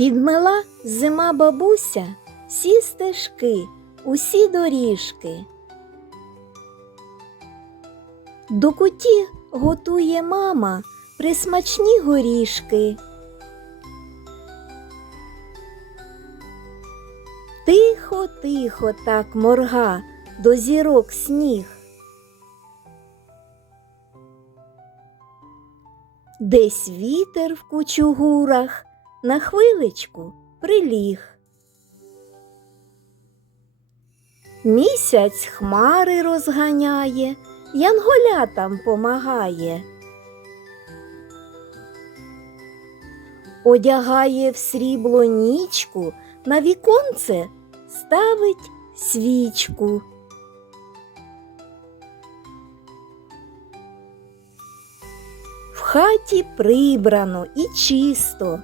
Підмила зима бабуся всі стежки, усі доріжки. До куті готує мама присмачні горішки. Тихо, тихо так морга до зірок сніг. Десь вітер в кучугурах на хвилечку приліг. Місяць хмари розганяє, янголятам помагає. Одягає в срібло нічку, на віконце ставить свічку. В хаті прибрано і чисто,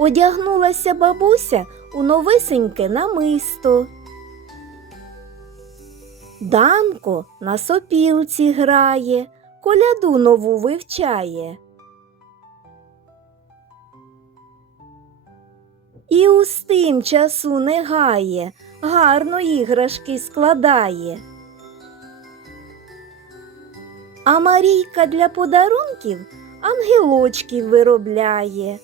одягнулася бабуся у новисеньке намисто. Данко на сопілці грає, коляду нову вивчає. І устим часу не гає, гарно іграшки складає. А Марійка для подарунків ангелочків виробляє.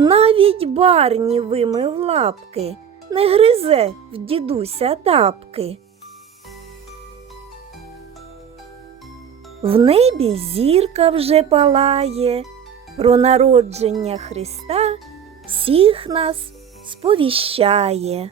Навіть барні вимив лапки, не гризе в дідуся тапки. В небі зірка вже палає, про народження Христа всіх нас сповіщає.